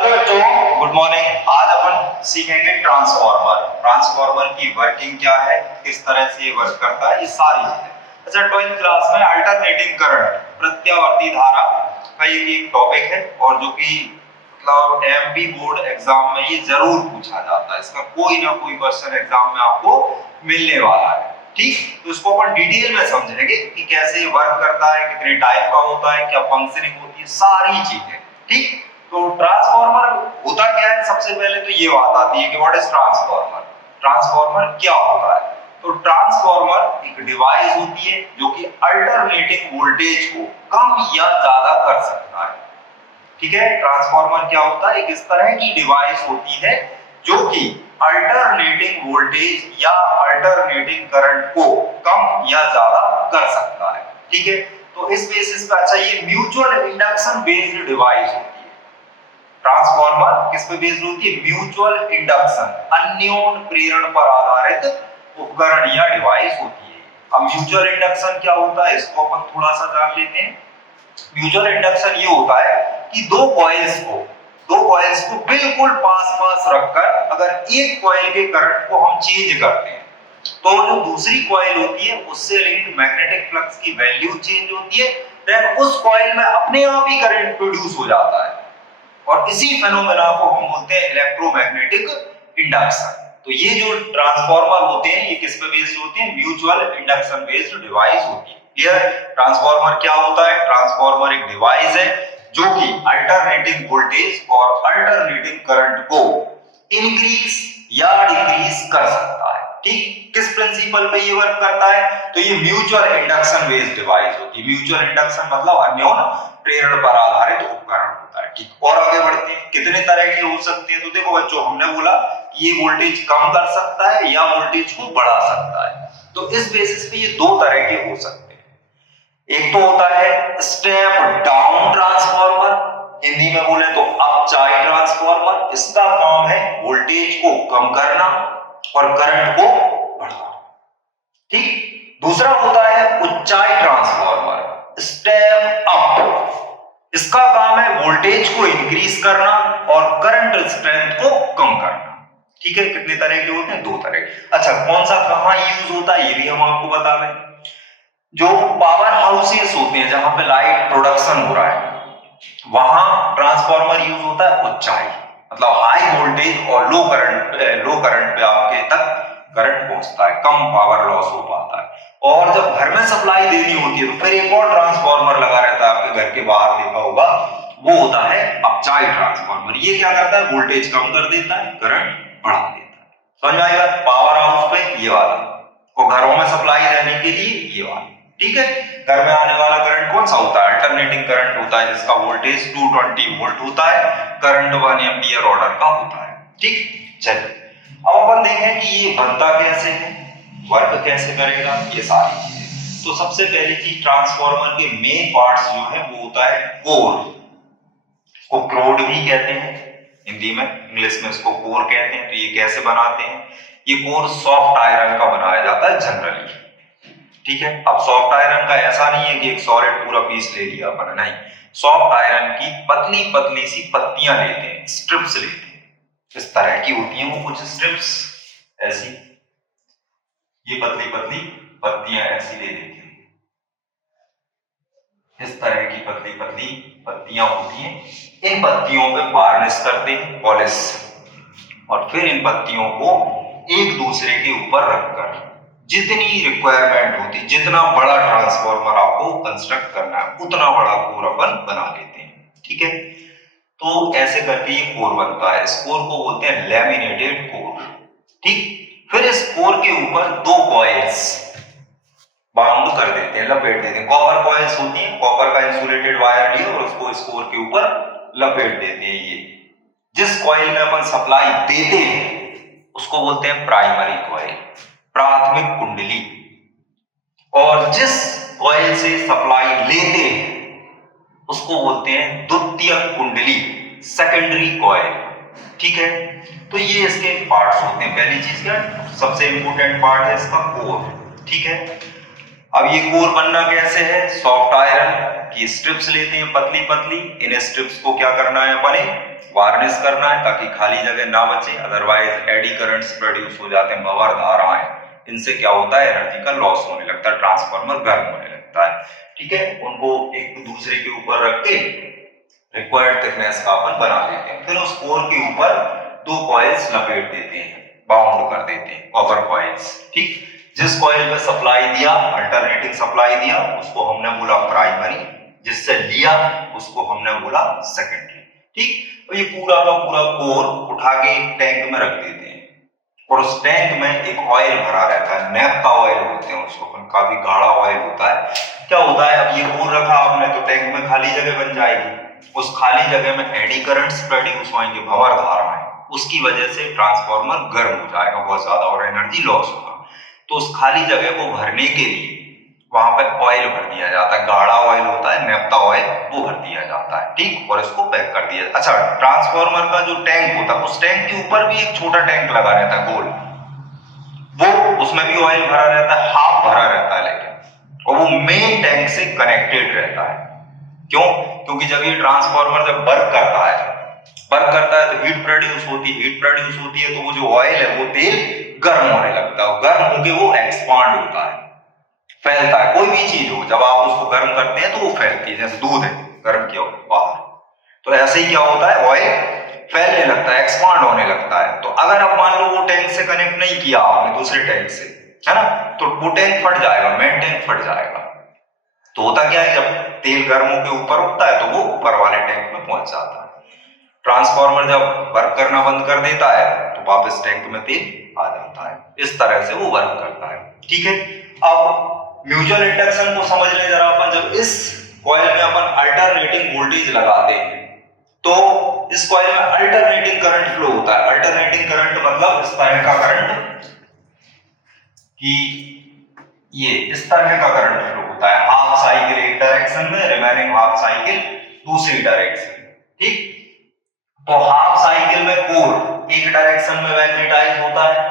Hello बच्चों, good morning. आज अपन सीखेंगे ट्रांसफार्मर। ट्रांसफार्मर की वर्किंग क्या है, किस तरह से ये वर्क करता है, ये सारी चीजें। अच्छा, 12th क्लास में अल्टरनेटिंग करंट, प्रत्यावर्ती धारा का एक टॉपिक है और जो कि मतलब एमपी बोर्ड एग्जाम में ये जरूर पूछा जाता है। इसका कोई ना कोई क्वेश्चन एग्जाम में आपको मिलने वाला है। ठीक, तो इसको अपन डिटेल में समझेंगे कि कैसे वर्क करता है, कितने टाइप का होता है, क्या फंक्शनिंग होती है, सारी चीजें। ठीक, तो ट्रांसफार्मर होता क्या है, सबसे पहले तो ये बात आती है कि व्हाट इज ट्रांसफार्मर। ट्रांसफार्मर क्या होता है? तो ट्रांसफार्मर एक डिवाइस होती है जो कि अल्टरनेटिंग वोल्टेज को कम या ज्यादा कर सकता है। ठीक है, ट्रांसफार्मर क्या होता है? एक इस तरह की डिवाइस होती है जो कि अल्टरनेटिंग वोल्टेज या अल्टरनेटिंग करंट को कम या ज्यादा कर सकता है। ठीक है, तो इस बेसिस पे अच्छा ये म्यूचुअल इंडक्शन बेस्ड डिवाइस होती है। ट्रांसफार्मर किस पे बेस्ड होती है? म्यूचुअल इंडक्शन, अन्योन प्रेरण पर आधारित उपकरण या डिवाइस होती है। अब म्यूचुअल इंडक्शन क्या होता है, इसको अपन थोड़ा सा जान लेते हैं। म्यूचुअल इंडक्शन ये होता है कि दो कॉइल्स को बिल्कुल पास रखकर अगर एक कॉइल के करंट को हम चेंज करते हैं तो जो दूसरी कॉइल होती है उससे लिंक्ड मैग्नेटिक फ्लक्स की वैल्यू चेंज होती है, देन उस कॉइल में अपने आप ही करंट प्रोड्यूस हो जाता है और इसी फेनोमेना को हम बोलते हैं इलेक्ट्रोमैग्नेटिक इंडक्शन। तो ये जो ट्रांसफार्मर होते हैं ये किस पे बेस्ड होते हैं? म्यूचुअल इंडक्शन बेस्ड डिवाइस होती है। क्लियर? ट्रांसफार्मर क्या होता है? ट्रांसफार्मर एक डिवाइस है जो कि अल्टरनेटिंग वोल्टेज और अल्टरनेटिंग करंट को इंक्रीज या डिक्रीज कर सकता है। ठीक, किस प्रिंसिपल पे ये वर्क करता है? तो ये म्यूचुअल इंडक्शन बेस्ड डिवाइस होती है। म्यूचुअल इंडक्शन मतलब अन्योन प्रेरण पर आधारित उपकरण होता है। ठीक, और आगे बढ़ते हैं, कितने तरह के हो सकते हैं? तो देखो बच्चों, हमने बोला ये वोल्टेज कम कर सकता है या वोल्टेज को बढ़ा सकता है। तो इस बेसिस पे ये दो तरह के हो सकते हैं। एक तो होता है स्टेप डाउन ट्रांसफार्मर, हिंदी में बोले तो अपचाई ट्रांसफार्मर। इसका काम है वोल्टेज को कम करना और करंट को बढ़ाना। ठीक, दूसरा होता है उच्चाई ट्रांसफार्मर, स्टेप अप। इसका काम है वोल्टेज को इंक्रीज करना और करंट स्ट्रेंथ को कम करना। ठीक है, कितने तरह के होते हैं? दो तरह। अच्छा, कौन सा कहां यूज होता है ये भी हम आपको बता दें। जो पावर हाउसेस होते हैं जहां पे लाइट प्रोडक्शन हो रहा है वहां ट्रांसफार्मर यूज होता है उच्चाई, मतलब हाई वोल्टेज और लो करंट पे आपके तक करंट पहुंचता है, कम पावर लॉस हो पाता है। और जब घर में सप्लाई देनी होती है तो फिर एक और ट्रांसफार्मर लगा रहता है, आपके घर के बाहर देखा होगा, वो होता है अपचाई ट्रांसफार्मर। ये क्या करता है? वोल्टेज कम कर देता है, करंट बढ़ा देता है। समझ में आएगा? पावर हाउस पे ये वाला और घरों में सप्लाई देने के लिए ये वाला। ठीक है, घर में आने वाला करंट कौन सा होता है? अल्टरनेटिंग करंट होता है जिसका वोल्टेज 220 वोल्ट होता है, करंट 1 एम्पीयर ऑर्डर का होता है। ठीक, चलिए अब अपन देखें कि ये बनता कैसे है, वर्क कैसे करेगा, ये सारी चीजें। तो सबसे पहली चीज, ट्रांसफार्मर के मेन पार्ट्स जो है वो होता है कोर, को क्रोड भी कहते हैं हिंदी में, इंग्लिश में इसको कोर कहते हैं। तो ये कैसे बनाते हैं? ये कोर सॉफ्ट आयरन का बनाया जाता है जनरली। ठीक है, अब सॉफ्ट आयरन का ऐसा नहीं है कि एक सॉलिड पूरा पीस ले लिया अपन, नहीं, सॉफ्ट आयरन की पतली पतली सी पत्तियां लेते हैं, स्ट्रिप्स लेते हैं। इस तरह की होती हैं वो कुछ स्ट्रिप्स, ऐसी ये पतली पतली पत्तियां ऐसी ले लेते हैं। इस तरह की पतली पतली पत्तियां होती हैं, इन पत्तियों पे वार्निश करते हैं, पॉलिश, और फिर इन पत्तियों को एक दूसरे के ऊपर रखकर जितनी रिक्वायरमेंट होती, जितना बड़ा ट्रांसफार्मर आपको कंस्ट्रक्ट करना है उतना बड़ा कोर अपन बना लेते हैं। ठीक है, तो ऐसे करके ये कोर बनता है। इस कोर को बोलते हैं लैमिनेटेड कोर। ठीक, फिर इस कोर के ऊपर दो कॉइल्स बाउंड कर देते हैं, लपेट देते हैं। कॉपर कॉइल्स होती हैं, कॉपर का इंसुलेटेड वायर लिए और उसको इस कोर के ऊपर लपेट देते हैं। ये जिस कॉइल में अपन सप्लाई देते हैं उसको बोलते हैं प्राइमरी कॉइल, प्राथमिक कुंडली, और जिस कॉइल से सप्लाई लेते हैं उसको बोलते हैं द्वितीयक कुंडली, सेकेंडरी कॉइल। ठीक है, तो ये इसके पार्ट्स होते हैं। पहली चीज क्या, सबसे इंपॉर्टेंट पार्ट है इसका कोर। ठीक है, अब ये कोर बनना कैसे है, सॉफ्ट आयरन की स्ट्रिप्स लेते हैं पतली पतली, इन स्ट्रिप्स को क्या करना है अपने वार्निश करना है ताकि खाली जगह ना बचे, अदरवाइज एडी करंट्स प्रोड्यूस हो जाते हैं, भंवर धाराएं, इनसे क्या होता है एनर्जी का लॉस होने लगता है, ट्रांसफार्मर गर्म होने लगता है। ठीक है, उनको एक दूसरे के ऊपर रख के रिक्वायर्ड थिकनेस का अपन बना लेते हैं, फिर उस कोर के ऊपर 2 कॉइल्स लपेट देते हैं, बाउंड कर देते हैं कॉपर कॉइल्स। ठीक, जिस कॉइल में सप्लाई दिया, अल्टरनेटिंग सप्लाई दिया, उसको हमने बोला प्राइमरी, जिससे लिया उसको हमने बोला सेकेंडरी। ठीक, तो ये पूरा का पूरा कोर उठा के एक टैंक में रख देते हैं और उस टैंक में एक ऑयल भरा रहता है, नेफ्था ऑयल बोलते हैं उसको, काफी गाढ़ा ऑयल होता है। क्या होता है, अब ये कोर रखा आपने तो टैंक में खाली जगह बन जाएगी, उस खाली जगह में एडी करंट्स प्रोड्यूस होंगे, भंवर धाराएं, उसकी वजह से ट्रांसफार्मर गर्म हो जाएगा बहुत ज्यादा और एनर्जी लॉस होगा। तो उस खाली जगह को भरने के लिए वहां पे ऑयल भर दिया जाता है, गाढ़ा ऑयल होता है नेफ्था ऑयल, वो भर दिया जाता है। ठीक, और इसको पैक कर दिया। अच्छा, ट्रांसफार्मर का जो टैंक होता है उस टैंक के ऊपर भी एक छोटा टैंक लगा रहता है गोल, वो उसमें भी ऑयल भरा रहता है, हाफ भरा रहता है लेकिन, और वो मेन टैंक से कनेक्टेड रहता है। क्यों? क्योंकि जब ये ट्रांसफार्मर जब वर्क करता है तो हीट प्रोड्यूस होती है, तो वो जो ऑयल है वो तेल गर्म होने लगता है, गर्म होके वो एक्सपांड होता है, फैलता है। कोई भी चीज हो जब आप उसको गर्म करते हैं तो वो फैलती है, जैसे दूध है गर्म किया बाहर, तो ऐसे ही क्या होता है ऑयल फैलने लगता है, एक्सपांड होने लगता है। तो अगर आप मान लो वो टैंक से कनेक्ट नहीं किया आपने दूसरे टैंक से, है ना, तो वो टैंक फट जाएगा, मेन टैंक फट जाएगा। तो होता क्या है, जब तेल गर्म होकर ऊपर उठता है तो वो ऊपर वाले टैंक में पहुंच जाता है। ट्रांसफार्मर जब वर्क करना बंद कर देता है तो वापस टैंक में तेल आ जाता है, इस तरह से वो वर्क करता है। ठीक है, अब म्यूचुअल इंडक्शन को समझ ले जरा अपन। जब इस कॉइल में अपन अल्टरनेटिंग वोल्टेज लगाते हैं तो इस कॉइल में अल्टरनेटिंग करंट फ्लो होता है। अल्टरनेटिंग करंट मतलब इस तरह का करंट, कि ये इस तरह का करंट फ्लो होता है, हाफ साइकिल एक डायरेक्शन में, रिमेनिंग हाफ साइकिल दूसरी डायरेक्शन। ठीक, तो हाफ साइकिल में कोर एक डायरेक्शन में मैग्नेटाइज होता है,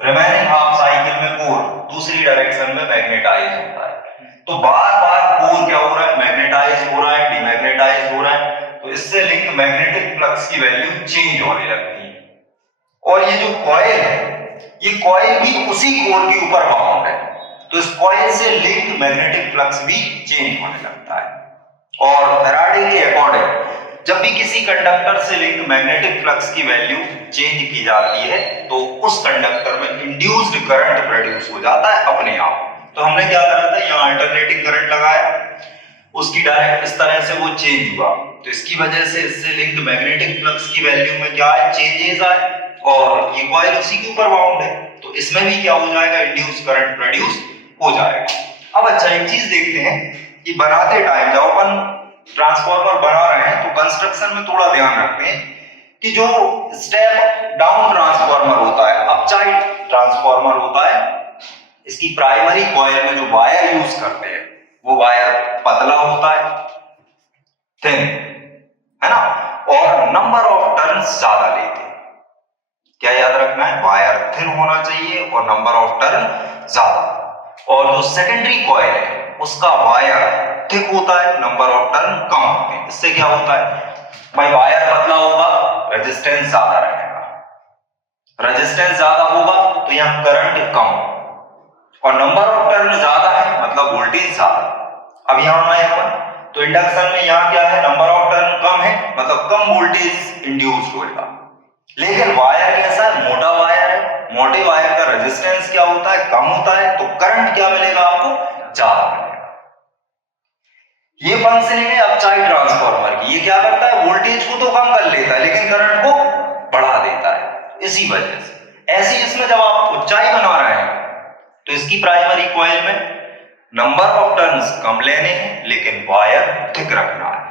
रिमेनिंग हाफ साइकिल में कोर दूसरी डायरेक्शन में मैग्नेटाइज होता है। तो बार बार कोर क्या हो रहा है, मैग्नेटाइज हो रहा है, डिमैग्नेटाइज हो रहा है, तो इससे लिंक मैग्नेटिक फ्लक्स की वैल्यू चेंज होने लगती है। और ये जो कॉइल है, ये कॉइल भी उसी कोर के ऊपर बाउंड है, तो इस कॉइल से लिंक मैग्नेटिक फ्लक्स भी चेंज होने लगता है। और फैराडे के अकॉर्डिंग जब भी किसी कंडक्टर से लिंक मैग्नेटिक फ्लक्स की वैल्यू चेंज की जाती है तो उस कंडक्टर में इंड्यूस्ड करंट प्रोड्यूस हो जाता है अपने आप। तो हमने क्या करा था, यहाँ अल्टरनेटिंग करंट लगाया, उसकी डायरेक्ट इस तरह से वो चेंज हुआ, तो इसकी वजह से इससे लिंक मैग्नेटिक फ्लक्स की वैल्यू में क्या है, चेंजेस आए, और ये कॉइल उसी के ऊपर बाउंड है, तो इसमें भी क्या हो जाएगा, इंड्यूस करंट प्रोड्यूस हो जाएगा। अब अच्छा एक चीज देखते हैं कि बनाते टाइम जब अपन ट्रांसफार्मर बना रहे हैं तो कंस्ट्रक्शन में थोड़ा ध्यान रखते हैं कि जो स्टेप डाउन ट्रांसफार्मर होता है, अपसाइड ट्रांसफार्मर होता है, इसकी प्राइमरी कॉइल में जो वायर यूज करते हैं वो वायर पतला होता है, थिन, है ना, और नंबर ऑफ टर्न्स ज्यादा लेते हैं। क्या याद रखना है, वायर थिन होना चाहिए और नंबर ऑफ टर्न ज्यादा। और जो सेकेंडरी कॉइल है उसका वायर थिक होता है, नंबर ऑफ टर्न कम होते हैं। इससे क्या होता है भाई, वायर पतला होगा, रेजिस्टेंस ज्यादा रहेगा, रेजिस्टेंस ज्यादा होगा तो यहाँ करंट कम, और नंबर ऑफ टर्न ज्यादा है मतलब वोल्टेज ज्यादा। अब यहाँ आए अपन तो इंडक्शन में यहाँ क्या है, नंबर ऑफ टर्न कम है मतलब कम वोल्टेज इंड्यूस होगा, लेकिन वायर कैसा है, मोटा वायर है, मोटे वायर का रेजिस्टेंस क्या होता है, कम होता है, तो करंट क्या मिलेगा आपको, ज्यादा मिलेगा। ये फंक्शनिंग है अपसाइड ट्रांसफार्मर की। ये क्या करता है, वोल्टेज को तो कम कर लेता है लेकिन करंट को बढ़ा देता है। इसी वजह से ऐसे इसमें जब आप ऊंचाई बना रहे हैं तो इसकी प्राइमरी कॉइल में नंबर ऑफ टर्न्स कम लेने हैं लेकिन वायर थिक रखना है।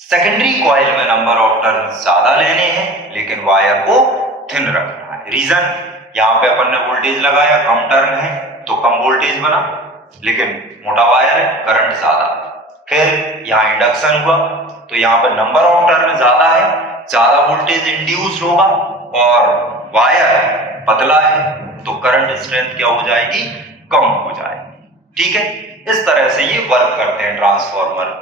सेकेंडरी कॉइल में नंबर ऑफ टर्न्स ज्यादा लेने हैं लेकिन वायर को थिन रखना है। रीजन, यहाँ पे अपन ने वोल्टेज लगाया, कम टर्न है तो कम वोल्टेज बना, लेकिन मोटा वायर है, करंट ज्यादा। फिर यहाँ इंडक्शन हुआ तो यहाँ पर नंबर ऑफ टर्न ज्यादा है, ज्यादा वोल्टेज इंड्यूस होगा, और वायर पतला है तो करंट स्ट्रेंथ क्या हो जाएगी, कम हो जाएगी। ठीक है, इस तरह से ये वर्क करते हैं ट्रांसफार्मर।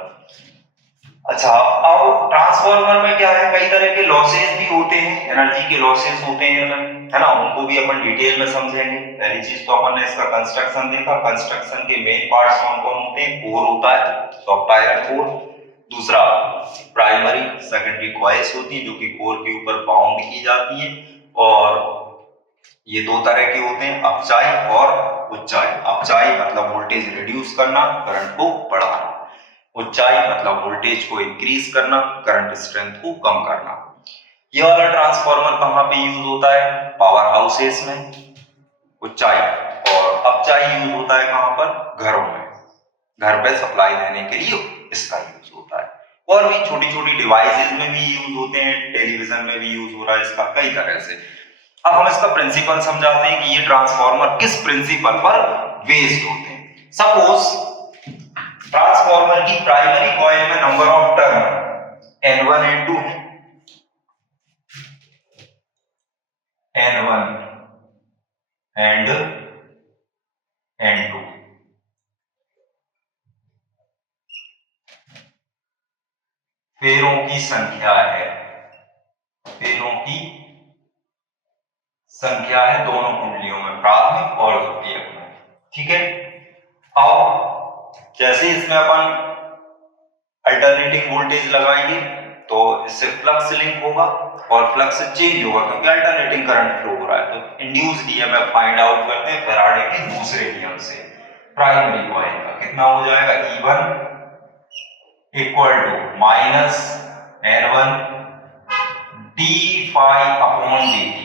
अच्छा, अब ट्रांसफार्मर में क्या है, कई तरह के लॉसेस भी होते हैं, एनर्जी के लॉसेस होते हैं, है ना, उनको भी अपन डिटेल में समझेंगे। पहली चीज तो अपन ने इसका कंस्ट्रक्शन देखा। कंस्ट्रक्शन के मेन पार्ट्स कौन कौन होते हैं? कोर होता है, सॉफ्ट आयरन कोर। दूसरा प्राइमरी सेकेंडरी कॉइल्स होती है जो कि कोर के ऊपर बाउंड की जाती है, और ये दो तरह के होते हैं, अपचाई और उच्चाई। अपचाई मतलब वोल्टेज रिड्यूस करना, करंट को बढ़ाना। उच्चाई मतलब वोल्टेज को इंक्रीज करना, करंट स्ट्रेंथ को कम करना। ये वाला ट्रांसफार्मर कहां पे यूज होता है? पावर हाउसेस में उच्चाई, और अपचाई यूज होता है कहां पर? घरों में, घर पे सप्लाई देने के लिए इसका यूज होता है। और भी छोटी छोटी डिवाइसेस में भी यूज होते हैं, टेलीविजन में भी यूज हो रहा है इसका, कई तरह से। अब हम इसका प्रिंसिपल समझाते हैं कि ये ट्रांसफार्मर किस प्रिंसिपल पर बेस्ड होते हैं। सपोज ट्रांसफार्मर की प्राइमरी कॉइल में number of turn N1 N2 है, N1 एंड N2। फेरों की संख्या है, फेरों की संख्या है दोनों कुंडलियों में, प्राथमिक और द्वितीयक में। ठीक है, अब जैसे इसमें अपन अल्टरनेटिंग वोल्टेज लगाएंगे तो इससे फ्लक्स लिंक होगा, और फ्लक्स चेंज होगा क्योंकि अल्टरनेटिंग करंट फ्लो हो रहा है। तो इंड्यूस्ड ईएमएफ फाइंड आउट करते हैं फैराडे के दूसरे नियम से। प्राइमरी कॉइल का कितना हो जाएगा? E1 equal to minus N1 d phi upon dt।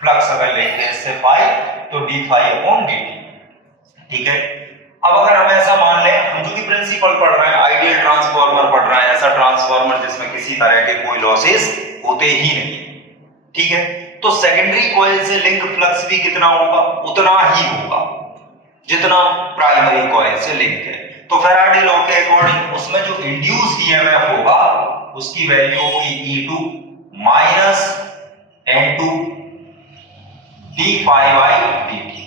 Flux अगर लेंगे इससे फाई तो d फाई अपॉन dt। ठीक है, अब अगर हम ऐसा मान लें, हम जो कि प्रिंसिपल पढ़ रहे हैं, आइडियल ट्रांसफार्मर पढ़ रहे हैं, ऐसा ट्रांसफार्मर जिसमें किसी तरह के कोई लॉसेस होते ही नहीं, ठीक है, तो सेकेंडरी कॉइल से लिंक फ्लक्स भी कितना होगा? उतना ही होगा जितना प्राइमरी कॉइल से लिंक है। तो फैराडे लॉ के अकॉर्डिंग उसमें जो इंड्यूस्ड ईएमएफ होगा उसकी वैल्यू होगी E2 minus N2 d phi by dt।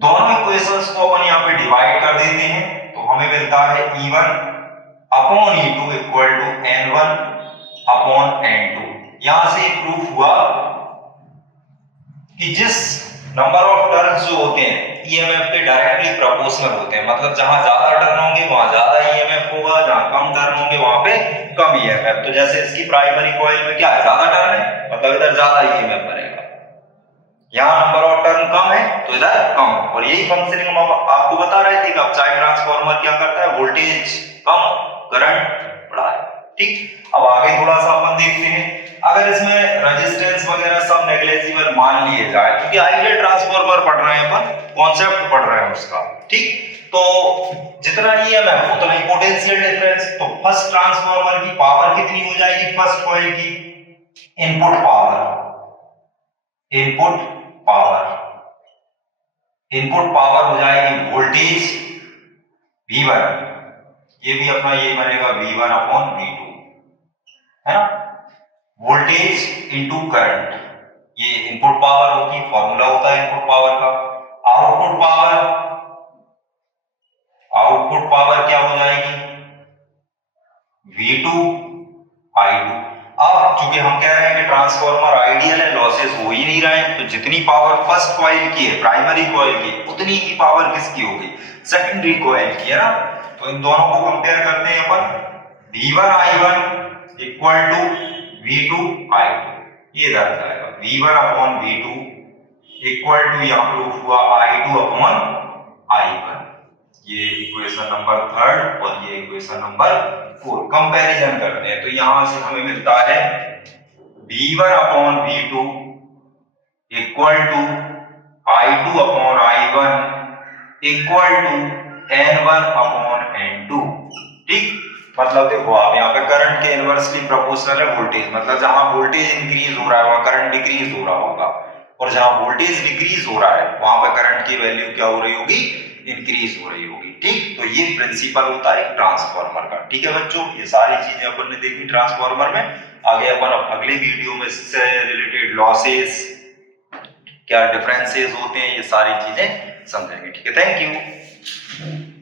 दोनों इक्वेशंस को अपन यहां पे डिवाइड कर देते हैं तो हमें मिलता है E1 upon E2 equal to N1 upon N2। यहां से प्रूफ हुआ कि जिस नंबर ऑफ टर्न्स जो होते हैं ईएमएफ के डायरेक्टली प्रोपोर्शनल होते हैं, मतलब जहां ज्यादा टर्न होंगे वहां ज्यादा ईएमएफ होगा, जहां कम टर्न होंगे वहां पे कम ईएमएफ। तो जैसे इसकी प्राइमरी कॉइल में क्या है? ज्यादा टर्न है, मतलब इधर ज्यादा ईएमएफ बनेगा। यहाँ नंबर ऑफ टर्न कम है तो इधर कम। और यही फंक्शनिंग हम आपको बता रहे थे कि अपचाई ट्रांसफार्मर क्या करता है? वोल्टेज कम, करंट बढ़ाए। ठीक, अब आगे थोड़ा सा अपन देखते हैं। अगर इसमें रेजिस्टेंस वगैरह सब नेग्लिजिबल मान लिए जाए, क्योंकि आइडियल ट्रांसफार्मर पढ़ रहे हैं अपन, कॉन्सेप्ट पढ़ रहे हैं उसका, ठीक, तो जितना ईएमएफ उतना ही पोटेंशियल डिफरेंस। तो फर्स्ट ट्रांसफार्मर की पावर कितनी हो जाएगी? फर्स्ट कॉइल की input power, input power, input power हो जाएगी वोल्टेज V1, ये भी अपना ये बनेगा V1 अपॉन V2, है ना, वोल्टेज इनटू करंट, ये इनपुट पावर होगी, फॉर्मूला होता है इनपुट पावर का। आउटपुट पावर, आउटपुट पावर क्या हो जाएगी? V2 I2। अब चूंकि हम कह रहे हैं कि ट्रांसफार्मर आइडियल है, लॉसेस हो ही नहीं रहे हैं, तो जितनी पावर फर्स्ट कॉइल की है, प्राइमरी कॉइल की, उतनी ही पावर किसकी होगी? सेकेंडरी कॉइल की, है ना। तो इन दोनों को कंपेयर करते हैं अपन, V1 I1 equal to V2 I2, ये इधर जाएगा V1 upon V2 equal to, यहां प्रूफ हुआ I2 अपॉन I1। ये इक्वेशन नंबर 3 और ये इक्वेशन नंबर 4। कंपैरिजन करते हैं तो यहां से हमें मिलता है V1 upon V2 equal to I2 upon I1 equal to N1 upon N2। ठीक, मतलब देखो आप यहाँ पे करंट के इनवर्सली प्रोपोर्शनल है वोल्टेज, मतलब जहां वोल्टेज इंक्रीज हो रहा है वहां करंट डिक्रीज हो रहा होगा, और जहां वोल्टेज डिक्रीज हो रहा है वहां पे करंट की वैल्यू क्या हो रही होगी? इंक्रीज हो रही होगी। ठीक, तो ये प्रिंसिपल होता है ट्रांसफार्मर का। ठीक है बच्चों, ये सारी चीजें अपन ने देखी ट्रांसफार्मर में। आगे अपन अगली वीडियो में इससे रिलेटेड लॉसेस, क्या डिफरेंसेस होते हैं, ये सारी चीजें समझेंगे। ठीक है, थैंक यू।